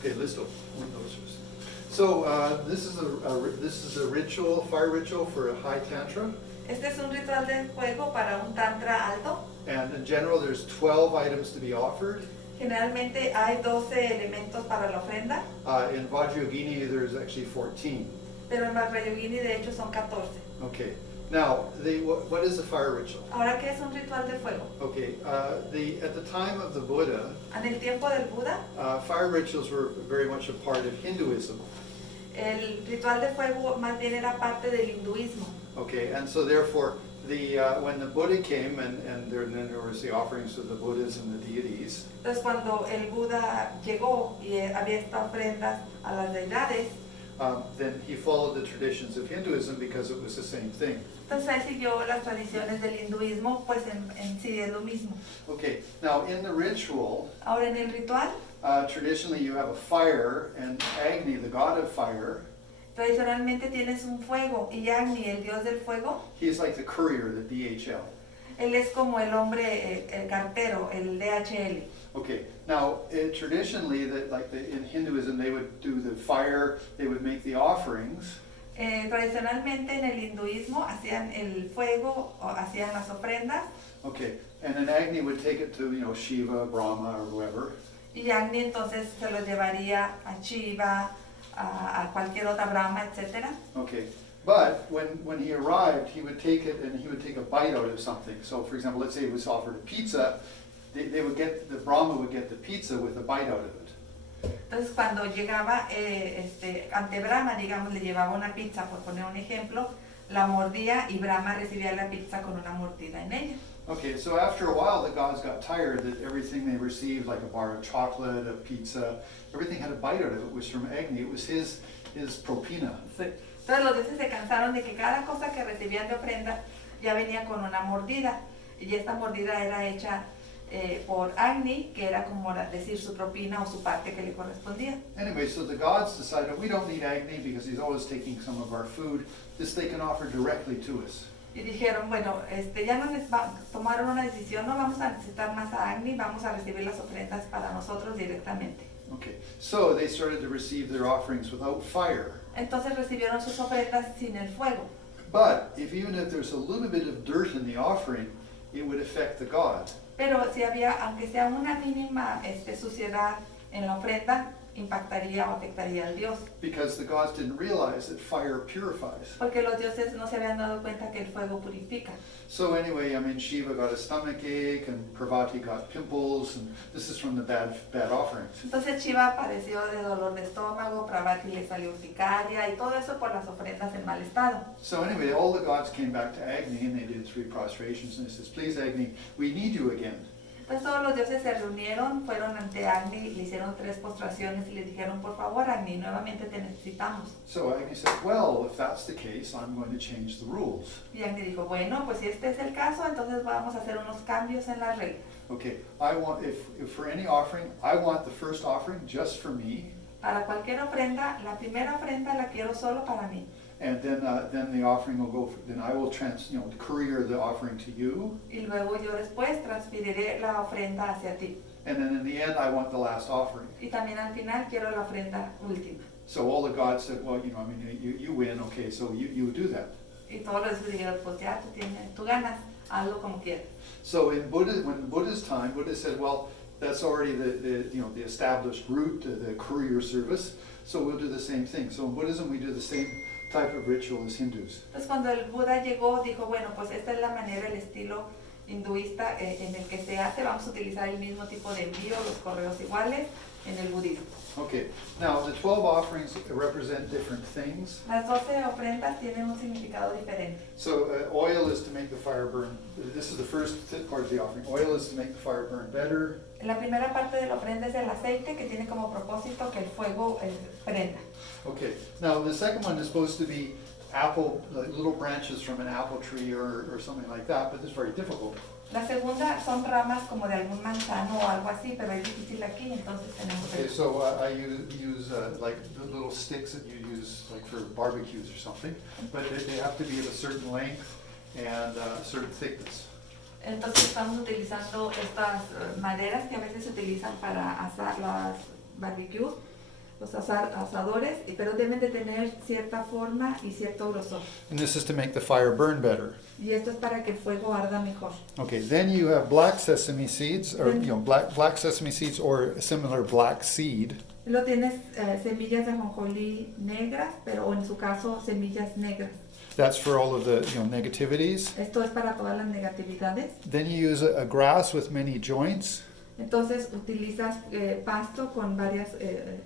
Okay, listo. Un, dos, tres. So this is a ritual, fire ritual for a high tantra. Este es un ritual de fuego para un tantra alto. And in general, there's 12 items to be offered. Generalmente hay 12 elementos para la ofrenda, In Vajrayogini, there's actually 14. pero en Vajrayogini de hecho son 14. Okay. Now, what is a fire ritual? Ahora, ¿qué es un ritual de fuego? Okay. At the time of the Buddha, En el tiempo del Buda, fire rituals were very much a part of Hinduism. el ritual de fuego más bien era parte del hinduismo. Okay, and so therefore, when the Buddha came, and then there was the offerings of the Buddhas and the deities. Entonces cuando el Buda llegó y había estas ofrendas a las deidades, Then he followed the traditions of Hinduism because it was the same thing. entonces él siguió las tradiciones del hinduismo, pues en sí es lo mismo. Okay, now in the ritual, Ahora en el ritual, traditionally you have a fire, and Agni, the god of fire, tradicionalmente tienes un fuego y Agni, el dios del fuego, he is like the courier, the DHL. él es como el hombre, el cartero, el DHL. Okay, now traditionally, in Hinduism, they would do the fire, they would make the offerings. Tradicionalmente en el hinduismo hacían el fuego, o hacían las ofrendas, Okay, and then Agni would take it to, Shiva, Brahma, or whoever. y Agni entonces se los llevaría a Shiva, a cualquier otra Brahma, etc. Okay, but when he arrived, he would take it and he would take a bite out of something. So, for example, let's say it was offered a pizza, the Brahma would get the pizza with a bite out of it. Entonces cuando llegaba ante Brahma, digamos, le llevaba una pizza, por poner un ejemplo, la mordía y Brahma recibía la pizza con una mordida en ella. Okay, so after a while, the gods got tired that everything they received, like a bar of chocolate, a pizza, everything had a bite out of it. It was from Agni. It was his propina. Sí. Entonces los dioses se cansaron de que cada cosa que recibían de ofrenda ya venía con una mordida, y esta mordida era hecha por Agni, que era como decir su propina o su parte que le correspondía. Anyway, so the gods decided we don't need Agni because he's always taking some of our food. This they can offer directly to us. Y dijeron, bueno, ya no tomaron una decisión, no vamos a necesitar más a Agni, vamos a recibir las ofrendas para nosotros directamente. Okay, so they started to receive their offerings without fire. Entonces recibieron sus ofrendas sin el fuego. But even if there's a little bit of dirt in the offering, it would affect the god. Pero si había, aunque sea una mínima suciedad en la ofrenda, impactaría o afectaría al dios. Because the gods didn't realize that fire purifies. Porque los dioses no se habían dado cuenta que el fuego purifica. So anyway, Shiva got a stomach ache and Parvati got pimples, and this is from the bad offerings. Entonces Shiva padeció de dolor de estómago, Parvati le salió urticaria y todo eso por las ofrendas en mal estado. So anyway, all the gods came back to Agni and they did 3 prostrations and they says, please Agni, we need you again. Entonces todos los dioses se reunieron, fueron ante Agni, le hicieron 3 postraciones y le dijeron, por favor Agni, nuevamente te necesitamos. So Agni said, well, if that's the case, I'm going to change the rules. Y Agni dijo, bueno, pues si este es el caso, entonces vamos a hacer unos cambios en las reglas. Okay, I want, if for any offering, I want the first offering just for me. Para cualquier ofrenda, la primera ofrenda la quiero solo para mí. And then the offering will go, then I will courier the offering to you. Y luego yo después transferiré la ofrenda hacia ti. And then in the end, I want the last offering. Y también al final quiero la ofrenda última. So all the gods said, well, you win, okay, so you do that. Y todos los dijeron, pues ya tú ganas, hazlo como quieras. So when Buddha's time, Buddha said, well, that's already the established route, the courier service, so we'll do the same thing. So in Buddhism, we do the same type of ritual as Hindus. Entonces cuando el Buda llegó, dijo, bueno, pues esta es la manera, el estilo hinduista en el que se hace, vamos a utilizar el mismo tipo de envío, los correos iguales en el budismo. Okay, now the 12 offerings represent different things. Las 12 ofrendas tienen un significado diferente. So oil is to make the fire burn. This is the first part of the offering. Oil is to make the fire burn better. La primera parte de la ofrenda es el aceite, que tiene como propósito que el fuego prenda. Okay, now the second one is supposed to be apple, like little branches from an apple tree or something like that, but it's very difficult. La segunda son ramas como de algún manzano o algo así, pero es difícil aquí, entonces tenemos Okay, so I use like the little sticks that you use like for barbecues or something, but they have to be of a certain length and a certain thickness. Entonces estamos utilizando estas maderas que a veces se utilizan para asar las barbecues. los asadores, pero deben de tener cierta forma y cierto grosor. And this is to make the fire burn better. Y esto es para que el fuego arda mejor. Okay, then you have black sesame seeds, or black sesame seeds, or a similar black seed. Luego tienes semillas de ajonjolí negras, pero o en su caso semillas negras. That's for all of the negativities. Esto es para todas las negatividades. Then you use a grass with many joints. Entonces utilizas pasto con varias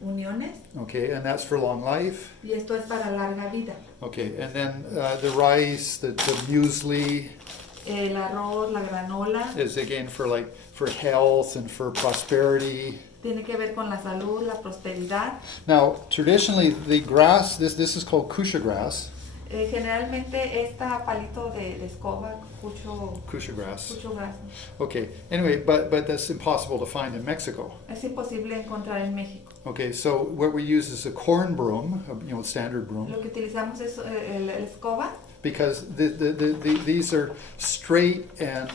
uniones. Okay, and that's for long life. Y esto es para larga vida. Okay, and then the rice, the muesli El arroz, la granola, is again for health and for prosperity. tiene que ver con la salud, la prosperidad. Now, traditionally, the grass, this is called kusha grass. Generalmente esta palito de escoba, Kusha grass. cucho graso, Okay, anyway, but that's impossible to find in Mexico. es imposible encontrar en México. Okay, so what we use is a corn broom, standard broom, Lo que utilizamos es la escoba, because these are straight and,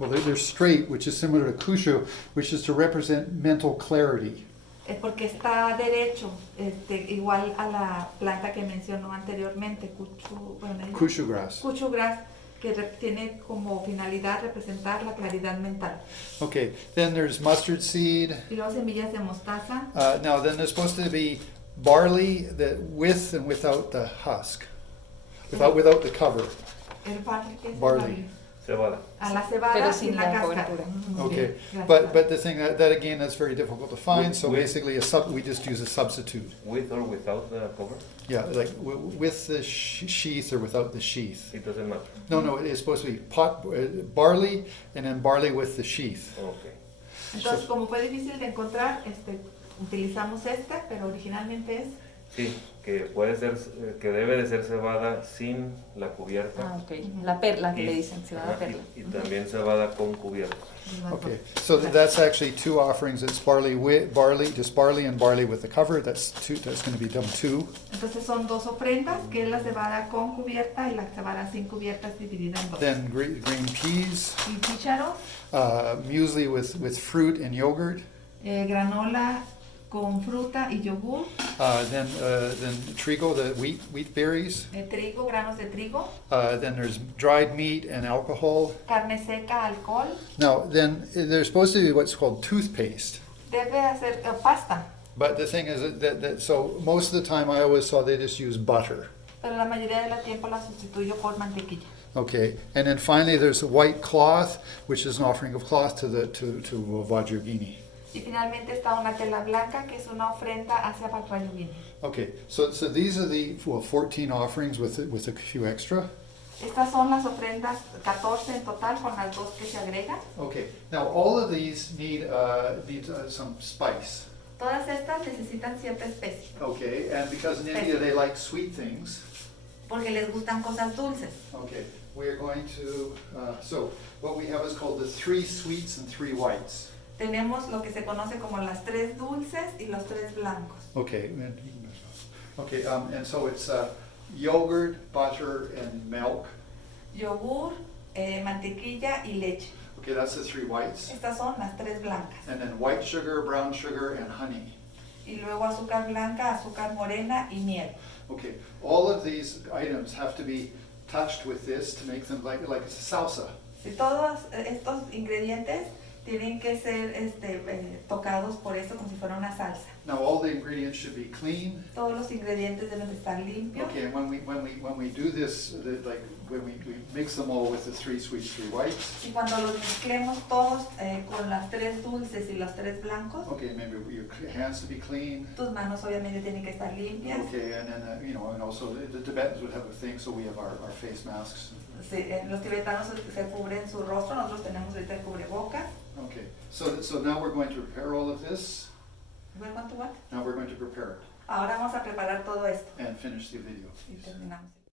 they're straight, which is similar to kusha, which is to represent mental clarity. porque está derecho, igual a la planta que mencionó anteriormente, Kusha grass. cucho grass, que tiene como finalidad representar la claridad mental. Okay, then there's mustard seed. Y luego semillas de mostaza. Now then there's supposed to be barley that with and without the husk, without the cover. El barley, ¿qué es el Barley. Cebada. A la cebada Pero sin sin la la cáscara. cobertura. Okay, Gracias. but the thing that again that's very difficult to find. So With- basically we just use a substitute. With or without the cover? Yeah, like with the sheath or without the sheath. It doesn't matter. No, it's supposed to be barley and then barley with the sheath. Okay. Entonces, como fue difícil de encontrar, utilizamos esta, pero originalmente es Sí, que puede ser, que debe de ser cebada sin la cubierta. Ah, ok. La perla que Y- le dicen, cebada ajá, perla. y también cebada con cubierta. Okay, so that's actually two offerings. It's barley with barley, just barley and barley with the cover. That's two. That's going to be done two. Entonces son dos ofrendas, que es la cebada con cubierta y la cebada sin cubierta es dividida en dos. Then green peas, Y chícharos, muesli with fruit and yogurt. granola con fruta y yogur, Then trigo, the wheat berries. trigo, granos de trigo, Then there's dried meat and alcohol. carne seca, alcohol. Now then there's supposed to be what's called toothpaste. Debe hacer pasta, But the thing is that so most of the time I always saw they just use butter. pero la mayoría del tiempo la sustituyo por mantequilla. Okay, and then finally there's a white cloth, which is an offering of cloth to Vajragini. Y finalmente está una tela blanca, que es una ofrenda hacia Vajrayogini. Okay, so these are the 14 offerings with a few extra. Estas son las ofrendas 14 en total con las dos que se agregan. Okay, now all of these need some spice. Todas estas necesitan cierta especie, Okay, and because in India they like sweet things. porque les gustan cosas dulces. Okay, we are going to. So what we have is called the 3 sweets and 3 whites. Tenemos lo que se conoce como las 3 dulces y los 3 blancos. Okay, and so it's yogurt, butter, and milk. Yogur, mantequilla y leche. Okay, that's the 3 whites. Estas son las 3 blancas. And then white sugar, brown sugar, and honey. Y luego azúcar blanca, azúcar morena y miel. Okay, all of these items have to be touched with this to make them like it's a salsa. Y todos estos ingredientes tienen que ser tocados por esto como si fuera una salsa. Now all the ingredients should be clean. Todos los ingredientes deben de estar limpios. Okay, and when we do this, when we mix them all with the 3 sweets, 3 whites. Y cuando los mezclemos todos con las 3 dulces y los 3 blancos, Okay, maybe your hands to be clean. tus manos obviamente tienen que estar limpias. Okay, and then and also the Tibetans would have a thing, so we have our face masks. Sí, los tibetanos se cubren su rostro, nosotros tenemos ahorita el cubrebocas. Okay, so now we're going to prepare all of this. ¿Ves cuánto va? Now we're going to prepare it Ahora vamos a preparar todo esto and finish the video. y terminamos.